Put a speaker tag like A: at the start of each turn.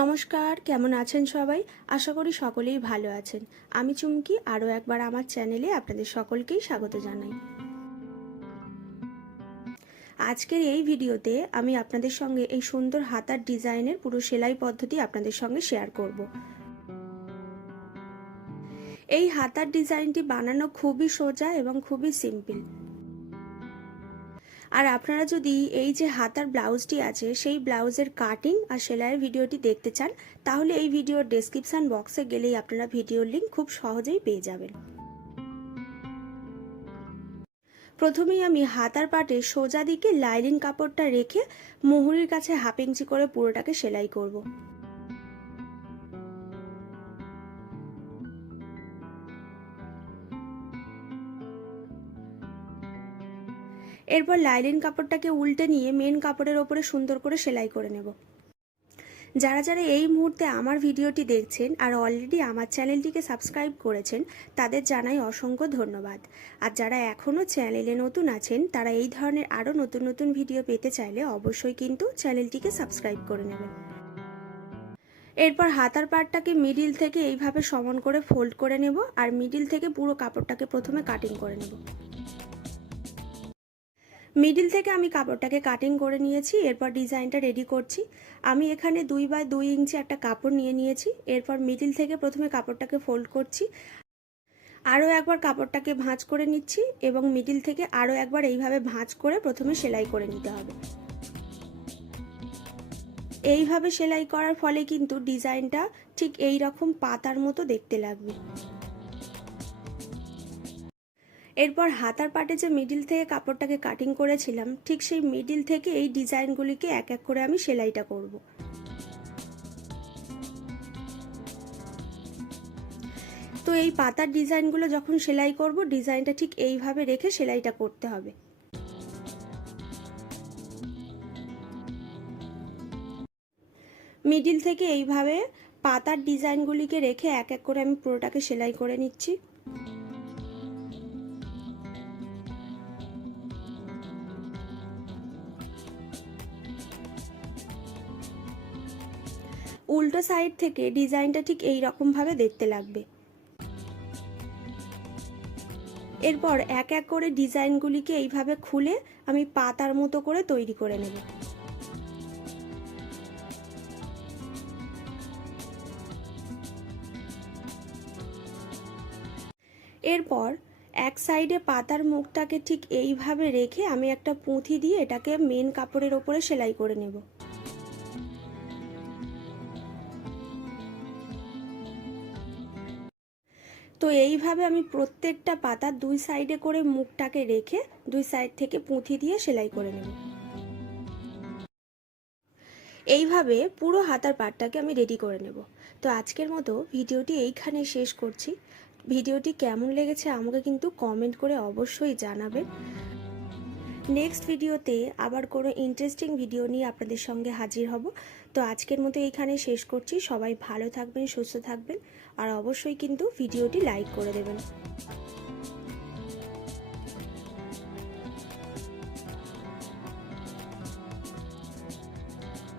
A: নমস্কার, কেমন আছেন সবাই? আশা করি সকলেই ভালো আছেন। আমি চুমকি, আরও একবার আমার চ্যানেলে আপনাদের সকলকেই স্বাগত জানাই। আজকের এই ভিডিওতে আমি আপনাদের সঙ্গে এই সুন্দর হাতার ডিজাইনের পুরো সেলাই পদ্ধতি আপনাদের সঙ্গে শেয়ার করব। এই হাতার ডিজাইনটি বানানো খুবই সোজা এবং খুবই সিম্পল। আর আপনারা যদি এই যে হাতার ব্লাউজটি আছে, সেই ব্লাউজের কাটিং আর সেলাইয়ের ভিডিওটি দেখতে চান, তাহলে এই ভিডিওর ডেসক্রিপশান বক্সে গেলেই আপনারা ভিডিওর লিঙ্ক খুব সহজেই পেয়ে যাবেন। প্রথমেই আমি হাতার পাটে সোজা দিকে লাইলিন কাপড়টা রেখে মুহুরির কাছে হাফ ইঞ্চি করে পুরোটাকে সেলাই করব। এরপর লাইলিন কাপড়টাকে উল্টে নিয়ে মেন কাপড়ের ওপরে সুন্দর করে সেলাই করে নেব। যারা যারা এই মুহূর্তে আমার ভিডিওটি দেখছেন আর অলরেডি আমার চ্যানেলটিকে সাবস্ক্রাইব করেছেন, তাদের জানাই অসংখ্য ধন্যবাদ। আর যারা এখনও চ্যানেলে নতুন আছেন, তারা এই ধরনের আরও নতুন নতুন ভিডিও পেতে চাইলে অবশ্যই কিন্তু চ্যানেলটিকে সাবস্ক্রাইব করে নেবেন। এরপর হাতার পাটটাকে মিডিল থেকে এইভাবে সমান করে ফোল্ড করে নেব আর মিডিল থেকে পুরো কাপড়টাকে প্রথমে কাটিং করে নেব। মিডিল থেকে আমি কাপড়টাকে কাটিং করে নিয়েছি, এরপর ডিজাইনটা রেডি করছি। আমি এখানে দুই বাই দুই ইঞ্চি একটা কাপড় নিয়ে নিয়েছি, এরপর মিডিল থেকে প্রথমে কাপড়টাকে ফোল্ড করছি। আরও একবার কাপড়টাকে ভাঁজ করে নিচ্ছি এবং মিডিল থেকে আরও একবার এইভাবে ভাঁজ করে প্রথমে সেলাই করে নিতে হবে। এইভাবে সেলাই করার ফলে কিন্তু ডিজাইনটা ঠিক এই রকম পাতার মতো দেখতে লাগবে। এরপর হাতার পাটে যে মিডিল থেকে কাপড়টাকে কাটিং করেছিলাম, ঠিক সেই মিডিল থেকে এই ডিজাইনগুলিকে এক এক করে আমি সেলাইটা করব। তো এই পাতার ডিজাইনগুলো যখন সেলাই করব, ডিজাইনটা ঠিক এইভাবে রেখে সেলাইটা করতে হবে। মিডিল থেকে এইভাবে পাতার ডিজাইনগুলিকে রেখে এক এক করে আমি পুরোটাকে সেলাই করে নিচ্ছি। উল্টো সাইড থেকে ডিজাইনটা ঠিক এই ভাবে দেখতে লাগবে। এরপর এক এক করে ডিজাইনগুলিকে এইভাবে খুলে আমি পাতার মতো করে তৈরি করে নেব। এরপর এক সাইডে পাতার মুখটাকে ঠিক এইভাবে রেখে আমি একটা পুঁথি দিয়ে এটাকে মেন কাপড়ের ওপরে সেলাই করে নেব। তো এইভাবে আমি প্রত্যেকটা পাতার দুই সাইডে করে মুখটাকে রেখে দুই সাইড থেকে পুঁথি দিয়ে সেলাই করে নেব। এইভাবে পুরো হাতার পাটটাকে আমি রেডি করে নেব। তো আজকের মতো ভিডিওটি এইখানে শেষ করছি। ভিডিওটি কেমন লেগেছে আমাকে কিন্তু কমেন্ট করে অবশ্যই জানাবেন। নেক্সট ভিডিওতে আবার কোনো ইন্টারেস্টিং ভিডিও নিয়ে আপনাদের সঙ্গে হাজির হব। তো আজকের মতো এইখানে শেষ করছি। সবাই ভালো থাকবেন, সুস্থ থাকবেন, আর অবশ্যই কিন্তু ভিডিওটি লাইক করে দেবেন।